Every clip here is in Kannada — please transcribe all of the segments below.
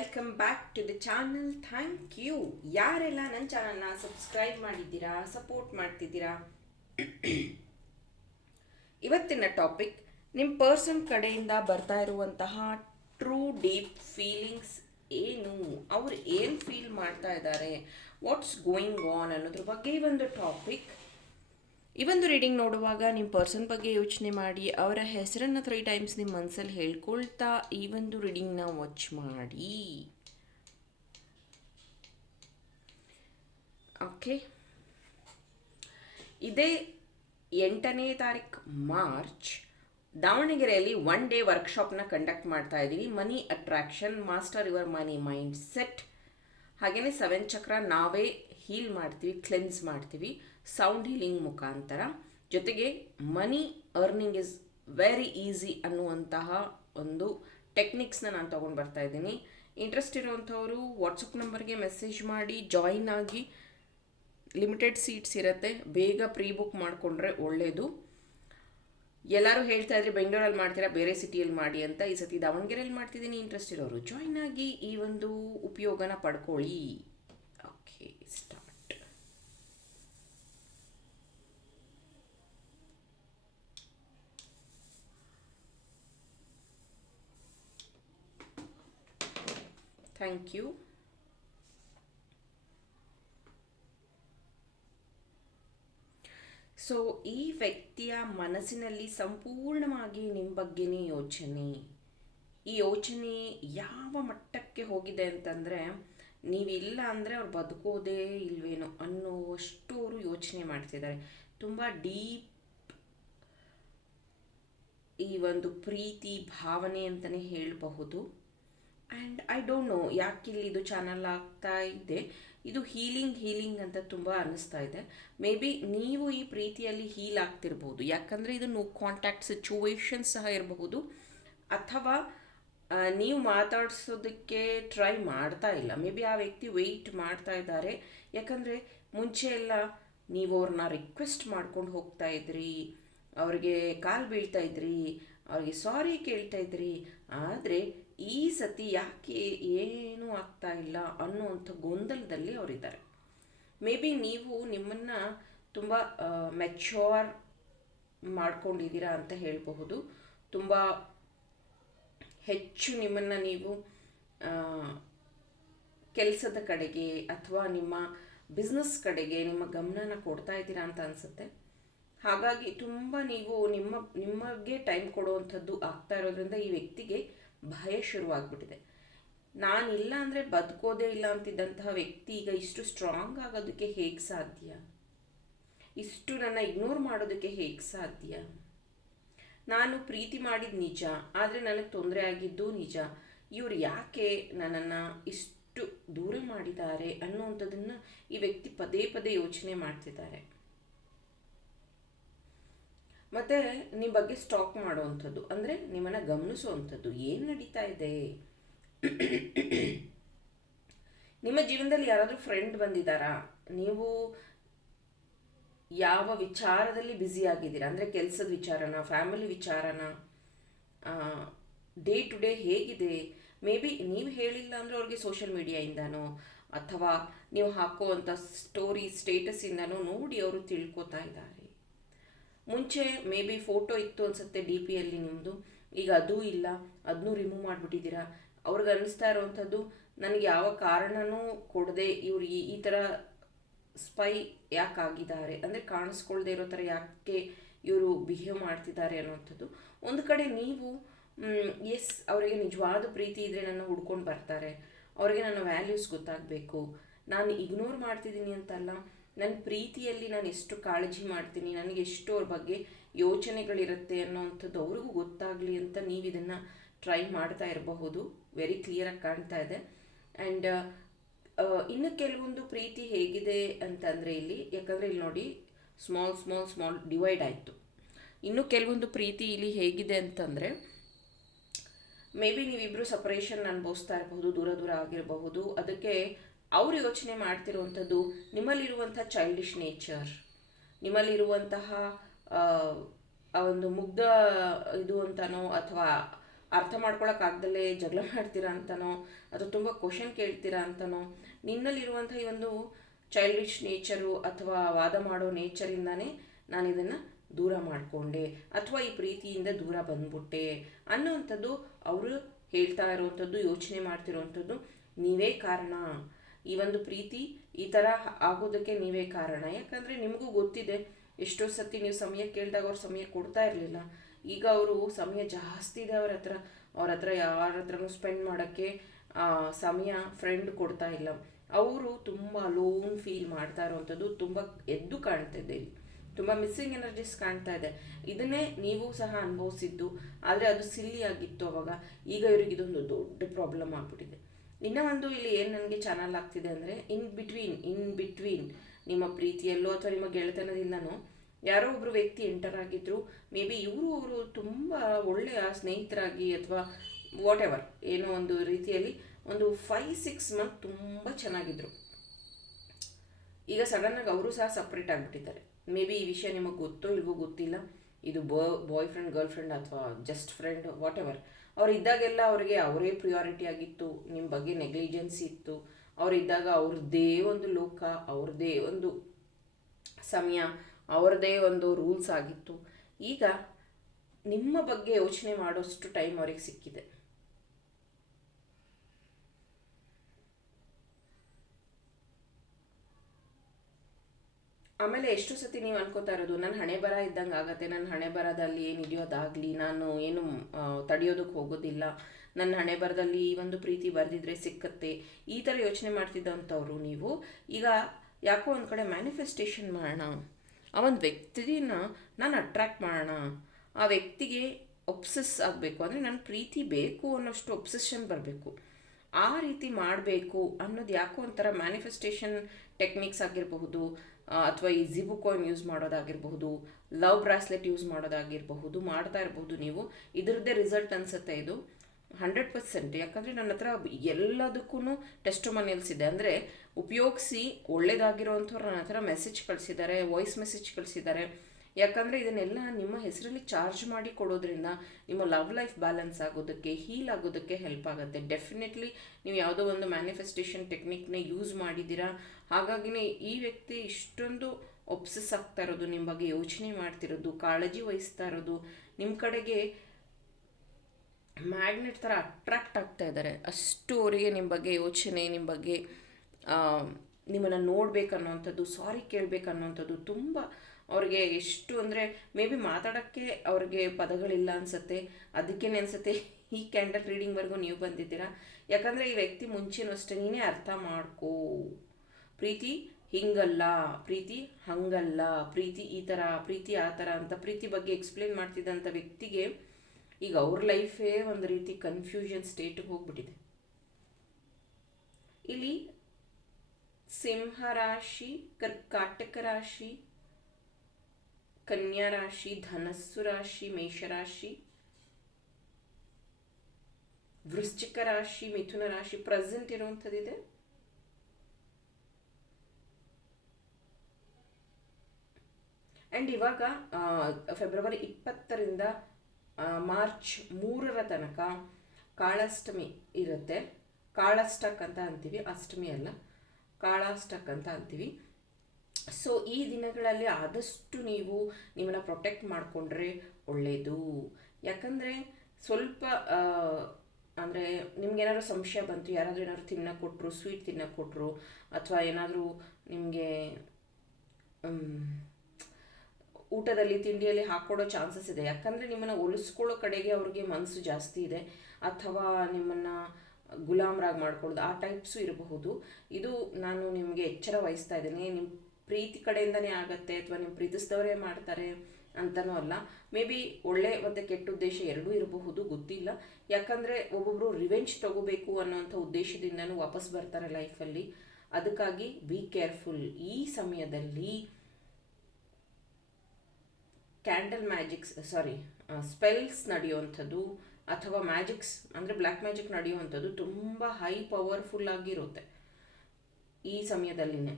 Welcome back to the channel. Thank you ಯಾರೆಲ್ಲ ನನ್ನ ಚಾನಲ್ನ ಸಬ್ಸ್ಕ್ರೈಬ್ ಮಾಡಿದ್ದೀರಾ, ಸಪೋರ್ಟ್ ಮಾಡ್ತಿದ್ದೀರಾ. ಇವತ್ತಿನ ಟಾಪಿಕ್ ನಿಮ್ಮ ಪರ್ಸನ್ ಕಡೆಯಿಂದ ಬರ್ತಾ ಇರುವಂತಹ ಟ್ರೂ ಡೀಪ್ ಫೀಲಿಂಗ್ಸ್ ಏನು, ಅವ್ರು ಏನು ಫೀಲ್ ಮಾಡ್ತಾ ಇದ್ದಾರೆ, ವಾಟ್ಸ್ ಗೋಯಿಂಗ್ ಆನ್ ಅನ್ನೋದ್ರ ಬಗ್ಗೆ ಈ ಒಂದು ಟಾಪಿಕ್. ಈ ಒಂದು ರೀಡಿಂಗ್ ನೋಡುವಾಗ ನಿಮ್ಮ ಪರ್ಸನ್ ಬಗ್ಗೆ ಯೋಚನೆ ಮಾಡಿ ಅವರ ಹೆಸರನ್ನು 3 ಟೈಮ್ಸ್ ನಿಮ್ಮ ಮನಸ್ಸಲ್ಲಿ ಹೇಳ್ಕೊಳ್ತಾ ಈ ಒಂದು ರೀಡಿಂಗ್ನ ವಾಚ್ ಮಾಡಿ. ಓಕೆ, ಇದೇ 8ನೇ ತಾರೀಕು ಮಾರ್ಚ್ ದಾವಣಗೆರೆಯಲ್ಲಿ 1 ಡೇ ವರ್ಕ್ಶಾಪ್ನ ಕಂಡಕ್ಟ್ ಮಾಡ್ತಾ ಇದ್ದೀವಿ. ಮನಿ attraction, master your money mind set. ಹಾಗೆಯೇ 7 ಚಕ್ರ ನಾವೇ ಹೀಲ್ ಮಾಡ್ತೀವಿ, ಕ್ಲೆನ್ಸ್ ಮಾಡ್ತೀವಿ ಸೌಂಡ್ ಹೀಲಿಂಗ್ ಮುಖಾಂತರ. ಜೊತೆಗೆ ಮನಿ ಅರ್ನಿಂಗ್ ಇಸ್ ವೆರಿ ಈಸಿ ಅನ್ನುವಂತಹ ಒಂದು ಟೆಕ್ನಿಕ್ಸ್ನ ನಾನು ತೊಗೊಂಡು ಬರ್ತಾ ಇದ್ದೀನಿ. ಇಂಟ್ರೆಸ್ಟ್ ಇರೋವಂಥವರು ವಾಟ್ಸಪ್ ನಂಬರ್ಗೆ ಮೆಸೇಜ್ ಮಾಡಿ ಜಾಯಿನ್ ಆಗಿ. ಲಿಮಿಟೆಡ್ ಸೀಟ್ಸ್ ಇರುತ್ತೆ, ಬೇಗ ಪ್ರೀ ಬುಕ್ ಮಾಡಿಕೊಂಡ್ರೆ ಒಳ್ಳೆಯದು. ಎಲ್ಲರೂ ಹೇಳ್ತಾ ಇದ್ರೆ ಬೆಂಗಳೂರಲ್ಲಿ ಮಾಡ್ತೀರಾ, ಬೇರೆ ಸಿಟಿಯಲ್ಲಿ ಮಾಡಿ ಅಂತ. ಈ ಸತಿ ದಾವಣಗೆರೆಯಲ್ಲಿ ಮಾಡ್ತಿದ್ದೀನಿ. ಇಂಟ್ರೆಸ್ಟ್ ಇರೋರು ಜಾಯಿನ್ ಆಗಿ ಈ ಒಂದು ಉಪಯೋಗನ ಪಡ್ಕೊಳ್ಳಿ. Okay, start. Thank you. So ಈ ವ್ಯಕ್ತಿಯ ಮನಸ್ಸಿನಲ್ಲಿ ಸಂಪೂರ್ಣವಾಗಿ ನಿಮ್ಮ ಬಗ್ಗೆನೇ ಯೋಚನೆ. ಈ ಯೋಚನೆ ಯಾವ ಮಟ್ಟಕ್ಕೆ ಹೋಗಿದೆ ಅಂತಂದರೆ, ನೀವಿಲ್ಲ ಅಂದರೆ ಅವ್ರು ಬದುಕೋದೇ ಇಲ್ವೇನೋ ಅನ್ನೋವಷ್ಟು ಅವರು ಯೋಚನೆ ಮಾಡ್ತಿದ್ದಾರೆ. ತುಂಬ ಡೀಪ್ ಈ ಒಂದು ಪ್ರೀತಿ ಭಾವನೆ ಅಂತಲೇ ಹೇಳಬಹುದು. ಆ್ಯಂಡ್ ಐ ಡೋಂಟ್ ನೋ ಯಾಕಿಲ್ಲಿ ಇದು ಚಾನಲ್ ಆಗ್ತಾ ಇದೆ. ಇದು ಹೀಲಿಂಗ್ ಅಂತ ತುಂಬ ಅನ್ನಿಸ್ತಾ ಇದೆ. ಮೇ ಬಿ ನೀವು ಈ ಪ್ರೀತಿಯಲ್ಲಿ ಹೀಲ್ ಆಗ್ತಿರ್ಬೋದು, ಯಾಕಂದರೆ ಇದು ನೋ ಕಾಂಟ್ಯಾಕ್ಟ್ ಸಿಚುವೇಶನ್ ಸಹ ಇರಬಹುದು. ಅಥವಾ ನೀವು ಮಾತಾಡ್ಸೋದಕ್ಕೆ ಟ್ರೈ ಮಾಡ್ತಾ ಇಲ್ಲ, ಮೇ ಬಿ ಆ ವ್ಯಕ್ತಿ ವೆಯ್ಟ್ ಮಾಡ್ತಾ ಇದ್ದಾರೆ. ಯಾಕಂದರೆ ಮುಂಚೆ ಎಲ್ಲ ನೀವು ಅವ್ರನ್ನ ರಿಕ್ವೆಸ್ಟ್ ಮಾಡ್ಕೊಂಡು ಹೋಗ್ತಾ ಇದ್ರಿ, ಅವ್ರಿಗೆ ಕಾಲು ಬೀಳ್ತಾ ಇದ್ರಿ, ಅವ್ರಿಗೆ ಸಾರಿ ಕೇಳ್ತಾ ಇದ್ರಿ. ಆದರೆ ಈ ಸತಿ ಯಾಕೆ ಏನೂ ಆಗ್ತಾ ಇಲ್ಲ ಅನ್ನುವಂಥ ಗೊಂದಲದಲ್ಲಿ ಅವರಿದ್ದಾರೆ. ಮೇ ಬಿ ನೀವು ನಿಮ್ಮನ್ನು ತುಂಬ ಮೆಚ್ಯೂರ್ ಮಾಡ್ಕೊಂಡಿದ್ದೀರಾ ಅಂತ ಹೇಳಬಹುದು. ತುಂಬ ಹೆಚ್ಚು ನಿಮ್ಮನ್ನು ನೀವು ಕೆಲಸದ ಕಡೆಗೆ ಅಥವಾ ನಿಮ್ಮ ಬಿಸ್ನೆಸ್ ಕಡೆಗೆ ನಿಮ್ಮ ಗಮನನ ಕೊಡ್ತಾ ಇದ್ದೀರಾ ಅಂತ ಅನಿಸುತ್ತೆ. ಹಾಗಾಗಿ ತುಂಬ ನೀವು ನಿಮಗೆ ಟೈಮ್ ಕೊಡುವಂಥದ್ದು ಆಗ್ತಾ ಇರೋದ್ರಿಂದ ಈ ವ್ಯಕ್ತಿಗೆ ಭಯ ಶುರುವಾಗ್ಬಿಟ್ಟಿದೆ. ನಾನಿಲ್ಲ ಅಂದರೆ ಬದುಕೋದೇ ಇಲ್ಲ ಅಂತಿದ್ದಂತಹ ವ್ಯಕ್ತಿ ಈಗ ಇಷ್ಟು ಸ್ಟ್ರಾಂಗ್ ಆಗೋದಕ್ಕೆ ಹೇಗೆ ಸಾಧ್ಯ? ಇಷ್ಟು ನನ್ನ ಇಗ್ನೋರ್ ಮಾಡೋದಕ್ಕೆ ಹೇಗೆ ಸಾಧ್ಯ? ನಾನು ಪ್ರೀತಿ ಮಾಡಿದ ನಿಜ, ಆದರೆ ನನಗೆ ತೊಂದರೆ ಆಗಿದ್ದು ನಿಜ. ಇವರು ಯಾಕೆ ನನ್ನನ್ನು ಇಷ್ಟು ದೂರ ಮಾಡಿದ್ದಾರೆ ಅನ್ನುವಂಥದ್ದನ್ನು ಈ ವ್ಯಕ್ತಿ ಪದೇ ಪದೇ ಯೋಚನೆ ಮಾಡ್ತಿದ್ದಾರೆ. ಮತ್ತು ನಿಮ್ಮ ಬಗ್ಗೆ ಸ್ಟಾಕ್ ಮಾಡುವಂಥದ್ದು, ಅಂದರೆ ನಿಮ್ಮನ್ನು ಗಮನಿಸುವಂಥದ್ದು, ಏನು ನಡೀತಾ ಇದೆ. ನಿಮ್ಮ ಜೀವನದಲ್ಲಿ ಯಾರಾದರೂ ಫ್ರೆಂಡ್ ಬಂದಿದ್ದಾರಾ? ನೀವು ಯಾವ ವಿಚಾರದಲ್ಲಿ ಬ್ಯುಸಿ ಆಗಿದ್ದೀರಾ, ಅಂದರೆ ಕೆಲಸದ ವಿಚಾರನ, ಫ್ಯಾಮಿಲಿ ವಿಚಾರನ, ಡೇ ಟು ಡೇ ಹೇಗಿದೆ. ಮೇ ಬಿ ನೀವು ಹೇಳಿಲ್ಲ ಅಂದರೆ ಅವ್ರಿಗೆ ಸೋಷಿಯಲ್ ಮೀಡಿಯಾಯಿಂದನೋ ಅಥವಾ ನೀವು ಹಾಕುವಂಥ ಸ್ಟೋರಿ ಸ್ಟೇಟಸ್ಸಿಂದನೋ ನೋಡಿ ಅವರು ತಿಳ್ಕೊತಾ ಇದ್ದಾರೆ. ಮುಂಚೆ ಮೇ ಬಿ ಫೋಟೋ ಇತ್ತು ಅನಿಸುತ್ತೆ ಡಿ ಪಿಯಲ್ಲಿ ನಿಮ್ಮದು, ಈಗ ಅದೂ ಇಲ್ಲ, ಅದನ್ನೂ ರಿಮೂವ್ ಮಾಡಿಬಿಟ್ಟಿದ್ದೀರಾ. ಅವ್ರಿಗೆ ಅನ್ನಿಸ್ತಾ ಇರೋವಂಥದ್ದು, ನನಗೆ ಯಾವ ಕಾರಣನೂ ಕೊಡದೆ ಇವ್ರು ಈ ಥರ ಸ್ಪೈ ಯಾಕಾಗಿದ್ದಾರೆ, ಅಂದರೆ ಕಾಣಿಸ್ಕೊಳ್ದೇ ಇರೋ ಥರ ಯಾಕೆ ಇವರು ಬಿಹೇವ್ ಮಾಡ್ತಿದ್ದಾರೆ ಅನ್ನೋವಂಥದ್ದು. ಒಂದು ಕಡೆ ನೀವು ಎಸ್, ಅವರಿಗೆ ನಿಜವಾದ ಪ್ರೀತಿ ಇದ್ದರೆ ನನ್ನ ಹುಡ್ಕೊಂಡು ಬರ್ತಾರೆ, ಅವರಿಗೆ ನನ್ನ ವ್ಯಾಲ್ಯೂಸ್ ಗೊತ್ತಾಗಬೇಕು, ನಾನು ಇಗ್ನೋರ್ ಮಾಡ್ತಿದ್ದೀನಿ ಅಂತಲ್ಲ, ನನ್ನ ಪ್ರೀತಿಯಲ್ಲಿ ನಾನು ಎಷ್ಟು ಕಾಳಜಿ ಮಾಡ್ತೀನಿ, ನನಗೆ ಎಷ್ಟು ಅವ್ರ ಬಗ್ಗೆ ಯೋಚನೆಗಳಿರುತ್ತೆ ಅನ್ನೋವಂಥದ್ದು ಅವ್ರಿಗೂ ಗೊತ್ತಾಗಲಿ ಅಂತ ನೀವು ಇದನ್ನು ಟ್ರೈ ಮಾಡ್ತಾ ಇರಬಹುದು. ವೆರಿ ಕ್ಲಿಯರಾಗಿ ಕಾಣ್ತಾ ಇದೆ. ಆ್ಯಂಡ್ ಇನ್ನು ಕೆಲವೊಂದು ಪ್ರೀತಿ ಹೇಗಿದೆ ಅಂತಂದರೆ ಇಲ್ಲಿ, ಯಾಕಂದರೆ ಇಲ್ಲಿ ನೋಡಿ ಸ್ಮಾಲ್ ಡಿವೈಡ್ ಆಯಿತು. ಇನ್ನು ಕೆಲವೊಂದು ಪ್ರೀತಿ ಇಲ್ಲಿ ಹೇಗಿದೆ ಅಂತಂದರೆ, ಮೇ ಬಿ ನೀವಿಬ್ಬರು ಸಪರೇಷನ್ ಅನುಭವಿಸ್ತಾ ಇರಬಹುದು, ದೂರ ಆಗಿರಬಹುದು. ಅದಕ್ಕೆ ಅವರು ಯೋಚನೆ ಮಾಡ್ತಿರುವಂಥದ್ದು ನಿಮ್ಮಲ್ಲಿರುವಂಥ ಚೈಲ್ಡಿಶ್ ನೇಚರ್, ನಿಮ್ಮಲ್ಲಿರುವಂತಹ ಒಂದು ಮುಗ್ಧ ಇದು ಅಂತನೋ ಅಥವಾ ಅರ್ಥ ಮಾಡ್ಕೊಳಕ್ಕಾಗ್ದಲೇ ಜಗಳ ಮಾಡ್ತೀರಾ ಅಂತನೋ ಅಥವಾ ತುಂಬ ಕ್ವಶನ್ ಕೇಳ್ತೀರಾ ಅಂತನೋ, ನಿನ್ನಲ್ಲಿರುವಂಥ ಈ ಒಂದು ಚೈಲ್ಡಿಶ್ ನೇಚರು ಅಥವಾ ವಾದ ಮಾಡೋ ನೇಚರಿಂದಾನೇ ನಾನು ಇದನ್ನು ದೂರ ಮಾಡಿಕೊಂಡೆ ಅಥವಾ ಈ ಪ್ರೀತಿಯಿಂದ ದೂರ ಬಂದ್ಬಿಟ್ಟೆ ಅನ್ನೋವಂಥದ್ದು ಅವರು ಹೇಳ್ತಾ ಇರುವಂಥದ್ದು, ಯೋಚನೆ ಮಾಡ್ತಿರೋವಂಥದ್ದು ನೀವೇ ಕಾರಣ. ಈ ಒಂದು ಪ್ರೀತಿ ಈ ಥರ ಆಗೋದಕ್ಕೆ ನೀವೇ ಕಾರಣ. ಯಾಕಂದರೆ ನಿಮಗೂ ಗೊತ್ತಿದೆ, ಎಷ್ಟೋ ಸತಿ ನೀವು ಸಮಯ ಕೇಳಿದಾಗ ಅವ್ರು ಸಮಯ ಕೊಡ್ತಾ ಇರಲಿಲ್ಲ. ಈಗ ಅವರು ಸಮಯ ಜಾಸ್ತಿ ಇದೆ ಅವ್ರ ಹತ್ರ ಯಾರ ಹತ್ರನೂ ಸ್ಪೆಂಡ್ ಮಾಡೋಕ್ಕೆ ಸಮಯ ಫ್ರೆಂಡ್ ಕೊಡ್ತಾ ಇಲ್ಲ. ಅವರು ತುಂಬ ಲೋನ್ ಫೀಲ್ ಮಾಡ್ತಾ ಇರೋವಂಥದ್ದು ತುಂಬ ಎದ್ದು ಕಾಣ್ತಿದೆ. ಇಲ್ಲಿ ತುಂಬ ಮಿಸ್ಸಿಂಗ್ ಎನರ್ಜೀಸ್ ಕಾಣ್ತಾ ಇದೆ. ಇದನ್ನೇ ನೀವು ಸಹ ಅನುಭವಿಸಿದ್ದು, ಆದರೆ ಅದು ಸಿಲ್ಲಿ ಆಗಿತ್ತು ಅವಾಗ. ಈಗ ಇವ್ರಿಗೆ ಇದೊಂದು ದೊಡ್ಡ ಪ್ರಾಬ್ಲಮ್ ಆಗ್ಬಿಟ್ಟಿದೆ. ಇನ್ನೂ ಒಂದು ಇಲ್ಲಿ ಏನು ನನಗೆ ಚಾನಲ್ ಆಗ್ತಿದೆ ಅಂದರೆ, ಇನ್ ಬಿಟ್ವೀನ್ ನಿಮ್ಮ ಪ್ರೀತಿಯಲ್ಲೋ ಅಥವಾ ನಿಮ್ಮ ಗೆಳೆತನದಿಂದನೋ ಯಾರೋ ಒಬ್ಬರು ವ್ಯಕ್ತಿ ಎಂಟರ್ ಆಗಿದ್ರು. ಮೇ ಬಿ ಅವರು ತುಂಬ ಒಳ್ಳೆಯ ಸ್ನೇಹಿತರಾಗಿ ಅಥವಾ ವಾಟ್ ಎವರ್ ಏನೋ ಒಂದು ರೀತಿಯಲ್ಲಿ ಒಂದು 5-6 ಮಂತ್ ತುಂಬ ಚೆನ್ನಾಗಿದ್ರು. ಈಗ ಸಡನ್ನಾಗಿ ಅವರು ಸಹ ಸಪ್ರೇಟ್ ಆಗಿಬಿಟ್ಟಿದ್ದಾರೆ. ಮೇ ಬಿ ಈ ವಿಷಯ ನಿಮಗೆ ಗೊತ್ತೋ ಇಲ್ವೋ ಗೊತ್ತಿಲ್ಲ. ಇದು ಬಾಯ್ ಫ್ರೆಂಡ್, ಗರ್ಲ್ ಫ್ರೆಂಡ್ ಅಥವಾ ಜಸ್ಟ್ ಫ್ರೆಂಡ್, ವಾಟ್ ಎವರ್. ಅವ್ರು ಇದ್ದಾಗೆಲ್ಲ ಅವ್ರಿಗೆ ಅವರೇ ಪ್ರಿಯಾರಿಟಿ ಆಗಿತ್ತು, ನಿಮ್ಮ ಬಗ್ಗೆ ನೆಗ್ಲಿಜೆನ್ಸಿ ಇತ್ತು. ಅವರಿದ್ದಾಗ ಅವ್ರದ್ದೇ ಒಂದು ಲೋಕ, ಅವ್ರದ್ದೇ ಒಂದು ಸಮಯ, ಅವ್ರದ್ದೇ ಒಂದು ರೂಲ್ಸ್ ಆಗಿತ್ತು. ಈಗ ನಿಮ್ಮ ಬಗ್ಗೆ ಯೋಚನೆ ಮಾಡೋಷ್ಟು ಟೈಮ್ ಅವ್ರಿಗೆ ಸಿಕ್ಕಿದೆ. ಆಮೇಲೆ ಎಷ್ಟು ಸತಿ ನೀವು ಅನ್ಕೋತಾ ಇರೋದು, ನನ್ನ ಹಣೆ ಬರ ಇದ್ದಂಗೆ ಆಗತ್ತೆ, ನನ್ನ ಹಣೆ ಬರದಲ್ಲಿ ಏನಿದೆಯೋ ಅದಾಗಲಿ, ನಾನು ಏನು ತಡೆಯೋದಕ್ಕೆ ಹೋಗೋದಿಲ್ಲ, ನನ್ನ ಹಣೆ ಬರದಲ್ಲಿ ಈ ಒಂದು ಪ್ರೀತಿ ಬರೆದಿದ್ರೆ ಸಿಕ್ಕತ್ತೆ, ಈ ಥರ ಯೋಚನೆ ಮಾಡ್ತಿದ್ದಂಥವ್ರು ನೀವು ಈಗ ಯಾಕೋ ಒಂದು ಕಡೆ ಮ್ಯಾನಿಫೆಸ್ಟೇಷನ್ ಮಾಡೋಣ, ಆ ಒಂದು ವ್ಯಕ್ತಿನ ನಾನು ಅಟ್ರ್ಯಾಕ್ಟ್ ಮಾಡೋಣ, ಆ ವ್ಯಕ್ತಿಗೆ ಒಬ್ಸೆಸ್ ಆಗಬೇಕು, ಅಂದರೆ ನನ್ನ ಪ್ರೀತಿ ಬೇಕು ಅನ್ನೋಷ್ಟು ಒಬ್ಸೆಷನ್ ಬರಬೇಕು, ಆ ರೀತಿ ಮಾಡಬೇಕು ಅನ್ನೋದು ಯಾಕೋ ಒಂಥರ ಮ್ಯಾನಿಫೆಸ್ಟೇಷನ್ ಟೆಕ್ನಿಕ್ಸ್ ಆಗಿರಬಹುದು, ಅಥವಾ ಈ ಜಿಬು ಕಾಯಿನ್ ಯೂಸ್ ಮಾಡೋದಾಗಿರಬಹುದು, ಲವ್ ಬ್ರಾಸ್ಲೆಟ್ ಯೂಸ್ ಮಾಡೋದಾಗಿರಬಹುದು, ಮಾಡ್ತಾ ಇರಬಹುದು ನೀವು. ಇದರದ್ದೇ ರಿಸಲ್ಟ್ ಅನಿಸುತ್ತೆ ಇದು 100%. ಯಾಕಂದರೆ ನನ್ನ ಹತ್ರ ಎಲ್ಲದಕ್ಕೂ ಟೆಸ್ಟಿಮೋನಿಯಲ್ಸ್ ಇದೆ. ಅಂದರೆ ಉಪಯೋಗಿಸಿ ಒಳ್ಳೇದಾಗಿರೋವಂಥವ್ರು ನನ್ನ ಹತ್ರ ಮೆಸೇಜ್ ಕಳಿಸಿದ್ದಾರೆ, ವಾಯ್ಸ್ ಮೆಸೇಜ್ ಕಳಿಸಿದ್ದಾರೆ. ಯಾಕಂದರೆ ಇದನ್ನೆಲ್ಲ ನಿಮ್ಮ ಹೆಸರಲ್ಲಿ ಚಾರ್ಜ್ ಮಾಡಿ ಕೊಡೋದ್ರಿಂದ ನಿಮ್ಮ ಲವ್ ಲೈಫ್ ಬ್ಯಾಲೆನ್ಸ್ ಆಗೋದಕ್ಕೆ, ಹೀಲ್ ಆಗೋದಕ್ಕೆ ಹೆಲ್ಪ್ ಆಗುತ್ತೆ. ಡೆಫಿನೆಟ್ಲಿ ನೀವು ಯಾವುದೋ ಒಂದು ಮ್ಯಾನಿಫೆಸ್ಟೇಷನ್ ಟೆಕ್ನಿಕ್ನ ಯೂಸ್ ಮಾಡಿದ್ದೀರಾ. ಹಾಗಾಗಿನೇ ಈ ವ್ಯಕ್ತಿ ಇಷ್ಟೊಂದು ಒಬ್ಸೆಸ್ ಆಗ್ತಾ ಇರೋದು, ನಿಮ್ಮ ಬಗ್ಗೆ ಯೋಚನೆ ಮಾಡ್ತಿರೋದು, ಕಾಳಜಿ ವಹಿಸ್ತಾ ಇರೋದು, ನಿಮ್ಮ ಕಡೆಗೆ ಮ್ಯಾಗ್ನೆಟ್ ಥರ ಅಟ್ರಾಕ್ಟ್ ಆಗ್ತಾ ಇದ್ದಾರೆ. ಅಷ್ಟು ಅವರಿಗೆ ನಿಮ್ಮ ಬಗ್ಗೆ ಯೋಚನೆ, ನಿಮ್ಮ ಬಗ್ಗೆ ನಿಮ್ಮನ್ನು ನೋಡಬೇಕನ್ನೋವಂಥದ್ದು, ಸಾರಿ ಕೇಳಬೇಕನ್ನೋವಂಥದ್ದು ತುಂಬ ಅವ್ರಿಗೆ ಎಷ್ಟು ಅಂದರೆ ಮೇ ಬಿ ಮಾತಾಡೋಕ್ಕೆ ಅವ್ರಿಗೆ ಪದಗಳಿಲ್ಲ ಅನಿಸುತ್ತೆ. ಅದಕ್ಕೇನೆ ಅನಿಸುತ್ತೆ ಈ ಕ್ಯಾಂಡಲ್ ರೀಡಿಂಗ್ವರೆಗೂ ನೀವು ಬಂದಿದ್ದೀರಾ. ಯಾಕಂದರೆ ಈ ವ್ಯಕ್ತಿ ಮುಂಚೆನೂ ಅಷ್ಟೇ, ನೀನೇ ಅರ್ಥ ಮಾಡ್ಕೋ, ಪ್ರೀತಿ ಹಿಂಗಲ್ಲ, ಪ್ರೀತಿ ಹಂಗಲ್ಲ, ಪ್ರೀತಿ ಈ ಥರ, ಪ್ರೀತಿ ಆ ಥರ ಅಂತ ಪ್ರೀತಿ ಬಗ್ಗೆ ಎಕ್ಸ್ಪ್ಲೇನ್ ಮಾಡ್ತಿದ್ದಂಥ ವ್ಯಕ್ತಿಗೆ ಈಗ ಅವ್ರ ಲೈಫೇ ಒಂದು ರೀತಿ ಕನ್ಫ್ಯೂಷನ್ ಸ್ಟೇಟಿಗೆ ಹೋಗ್ಬಿಟ್ಟಿದೆ. ಇಲ್ಲಿ ಸಿಂಹರಾಶಿ, ಕರ್ಕಾಟಕ ರಾಶಿ, ಕನ್ಯಾ ರಾಶಿ, ಧನಸ್ಸು ರಾಶಿ, ಮೇಷರಾಶಿ, ವೃಶ್ಚಿಕ ರಾಶಿ, ಮಿಥುನ ರಾಶಿ ಪ್ರೆಸೆಂಟ್ ಇರುವಂಥದ್ದಿದೆ. ಆ್ಯಂಡ್ ಇವಾಗ ಫೆಬ್ರವರಿ 20ರಿಂದ ಮಾರ್ಚ್ 3 ತನಕ ಕಾಳಾಷ್ಟಮಿ ಇರುತ್ತೆ. ಕಾಳಾಷ್ಟಕ್ ಅಂತ ಅಂತೀವಿ, ಅಷ್ಟಮಿ ಅಲ್ಲ, ಕಾಳಾಷ್ಟಕ್ ಅಂತ ಅಂತೀವಿ. ಸೊ ಈ ದಿನಗಳಲ್ಲಿ ಆದಷ್ಟು ನೀವು ನಿಮ್ಮನ್ನು ಪ್ರೊಟೆಕ್ಟ್ ಮಾಡಿಕೊಂಡ್ರೆ ಒಳ್ಳೆಯದು. ಯಾಕಂದರೆ ಸ್ವಲ್ಪ ಅಂದರೆ ನಿಮ್ಗೇನಾದ್ರು ಸಂಶಯ ಬಂತು, ಯಾರಾದರೂ ಏನಾದ್ರು ತಿನ್ನಕ್ಕೆ ಕೊಟ್ಟರು, ಸ್ವೀಟ್ ತಿನ್ನಕ್ಕೆ ಕೊಟ್ಟರು, ಅಥವಾ ಏನಾದರೂ ನಿಮಗೆ ಊಟದಲ್ಲಿ ತಿಂಡಿಯಲ್ಲಿ ಹಾಕ್ಕೊಡೋ ಚಾನ್ಸಸ್ ಇದೆ. ಯಾಕಂದರೆ ನಿಮ್ಮನ್ನು ಒಲಿಸ್ಕೊಳ್ಳೋ ಕಡೆಗೆ ಅವ್ರಿಗೆ ಮನಸ್ಸು ಜಾಸ್ತಿ ಇದೆ, ಅಥವಾ ನಿಮ್ಮನ್ನು ಗುಲಾಮರಾಗಿ ಮಾಡ್ಕೊಳ್ಳೋದು ಆ ಟೈಪ್ಸು ಇರಬಹುದು. ಇದು ನಾನು ನಿಮಗೆ ಎಚ್ಚರ ವಹಿಸ್ತಾ ಇದ್ದೀನಿ. ನಿಮ್ಮ ಪ್ರೀತಿ ಕಡೆಯಿಂದನೇ ಆಗತ್ತೆ ಅಥವಾ ನೀವು ಪ್ರೀತಿಸಿದವರೇ ಮಾಡ್ತಾರೆ ಅಂತನೂ ಅಲ್ಲ. ಮೇ ಬಿ ಒಳ್ಳೆ ಮತ್ತು ಕೆಟ್ಟ ಉದ್ದೇಶ ಎರಡೂ ಇರಬಹುದು, ಗೊತ್ತಿಲ್ಲ. ಯಾಕಂದರೆ ಒಬ್ಬೊಬ್ಬರು ರಿವೆಂಜ್ ತಗೋಬೇಕು ಅನ್ನೋಂಥ ಉದ್ದೇಶದಿಂದನೂ ವಾಪಸ್ ಬರ್ತಾರೆ ಲೈಫಲ್ಲಿ. ಅದಕ್ಕಾಗಿ ಬಿ ಕೇರ್ಫುಲ್. ಈ ಸಮಯದಲ್ಲಿ ಕ್ಯಾಂಡಲ್ ಮ್ಯಾಜಿಕ್ಸ್ ಸ್ಪೆಲ್ಸ್ ನಡೆಯುವಂಥದ್ದು ಅಥವಾ ಮ್ಯಾಜಿಕ್ಸ್ ಅಂದರೆ ಬ್ಲ್ಯಾಕ್ ಮ್ಯಾಜಿಕ್ ನಡೆಯುವಂಥದ್ದು ತುಂಬ ಹೈ ಪವರ್ಫುಲ್ ಆಗಿರುತ್ತೆ ಈ ಸಮಯದಲ್ಲಿನೇ.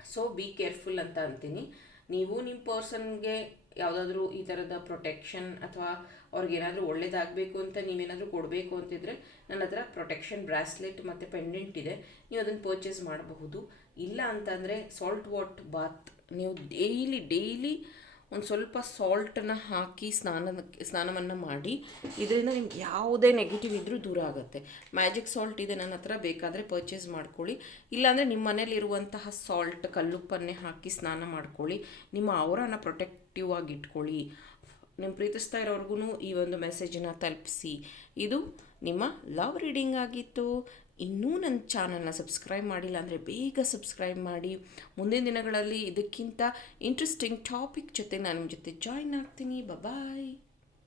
ಸೊ ಬಿ ಕೇರ್ಫುಲ್ ಅಂತ ಅಂತೀನಿ. ನೀವು ನಿಮ್ಮ ಪರ್ಸನ್ಗೆ ಯಾವುದಾದ್ರೂ ಈ ಥರದ ಪ್ರೊಟೆಕ್ಷನ್ ಅಥವಾ ಅವ್ರಿಗೇನಾದರೂ ಒಳ್ಳೇದಾಗಬೇಕು ಅಂತ ನೀವೇನಾದರೂ ಕೊಡಬೇಕು ಅಂತಿದ್ರೆ ನನ್ನ ಹತ್ರ ಪ್ರೊಟೆಕ್ಷನ್ ಬ್ರಾಸ್ಲೆಟ್ ಮತ್ತು ಪೆಂಡೆಂಟ್ ಇದೆ, ನೀವು ಅದನ್ನು ಪರ್ಚೇಸ್ ಮಾಡಬಹುದು. ಇಲ್ಲ ಅಂತಂದರೆ ಸಾಲ್ಟ್ ಬಾತ್, ನೀವು ಡೈಲಿ ಒಂದು ಸ್ವಲ್ಪ ಸಾಲ್ಟನ್ನು ಹಾಕಿ ಸ್ನಾನವನ್ನು ಮಾಡಿ, ಇದರಿಂದ ನಿಮ್ಗೆ ಯಾವುದೇ ನೆಗೆಟಿವ್ ಇದ್ದರೂ ದೂರ ಆಗುತ್ತೆ. ಮ್ಯಾಜಿಕ್ ಸಾಲ್ಟ್ ಇದೆ ನನ್ನ ಹತ್ರ, ಬೇಕಾದರೆ ಪರ್ಚೇಸ್ ಮಾಡ್ಕೊಳ್ಳಿ. ಇಲ್ಲಾಂದರೆ ನಿಮ್ಮ ಮನೇಲಿರುವಂತಹ ಸಾಲ್ಟ್, ಕಲ್ಲುಪ್ಪನ್ನೇ ಹಾಕಿ ಸ್ನಾನ ಮಾಡ್ಕೊಳ್ಳಿ. ನಿಮ್ಮ ಔರಾನ ಪ್ರೊಟೆಕ್ಟಿವ್ ಆಗಿ ಇಟ್ಕೊಳ್ಳಿ. ನಿಮ್ಮ ಪ್ರೀತಿಸ್ತಾ ಇರೋರ್ಗು ಈ ಒಂದು ಮೆಸೇಜನ್ನು ತಲುಪಿಸಿ. ಇದು ನಿಮ್ಮ ಲವ್ ರೀಡಿಂಗ್ ಆಗಿತ್ತು. ಇನ್ನೂ ನನ್ನ ಚಾನಲ್ನ ಸಬ್ಸ್ಕ್ರೈಬ್ ಮಾಡಿಲ್ಲ ಅಂದರೆ ಬೇಗ ಸಬ್ಸ್ಕ್ರೈಬ್ ಮಾಡಿ. ಮುಂದಿನ ದಿನಗಳಲ್ಲಿ ಇದಕ್ಕಿಂತ ಇಂಟ್ರೆಸ್ಟಿಂಗ್ ಟಾಪಿಕ್ ಜೊತೆ ನಾನು ನಿಮ್ಮ ಜೊತೆ ಜಾಯಿನ್ ಆಗ್ತೀನಿ. ಬಾಯ್.